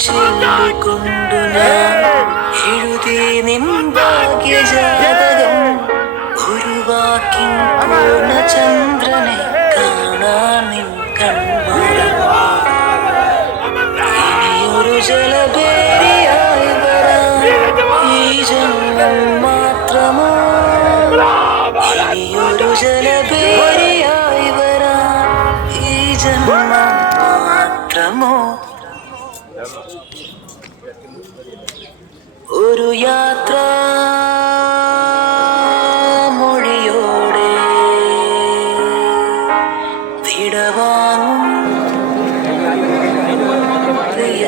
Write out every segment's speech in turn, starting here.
ചൊല്ലിക്കൊണ്ടു ഞാൻ എഴുതി നിൻ ഭാഗ്യജാതകം ഒരു വാക്കിൻ പൂർണചന്ദ്രനെ കാണാൻ നിൻ വരാൻ ഈ ജന്മം മാത്രമോ. ഇനിയൊരു ഒരു യാത്ര മൊഴിയോടെ വിടവാങ്ങും പ്രിയ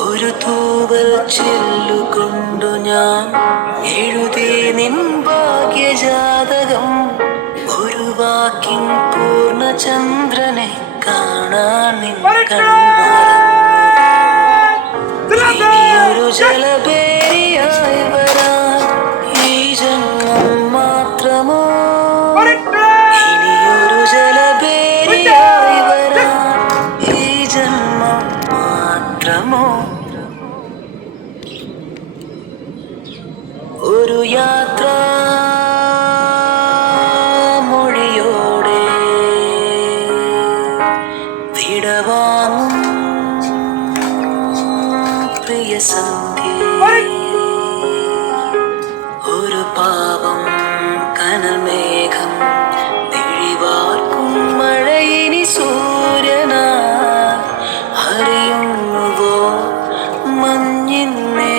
ഒരു തൂവൽ ചെല്ലുകൊണ്ടു ഞാൻ പൂർണചന്ദ്രനെ കാണാൻ ഒരു ജലപേരിയായി വരാൻ ഈ ജന്മം മാത്രമോ? ഇടവാങ്ങും. പ്രിയ ഒരു പാപം കനൽ മേഘം വിഴിവാർക്കും മഴയിനി സൂര്യനാ. അറിയുന്നുവോ മഞ്ഞിന്നേ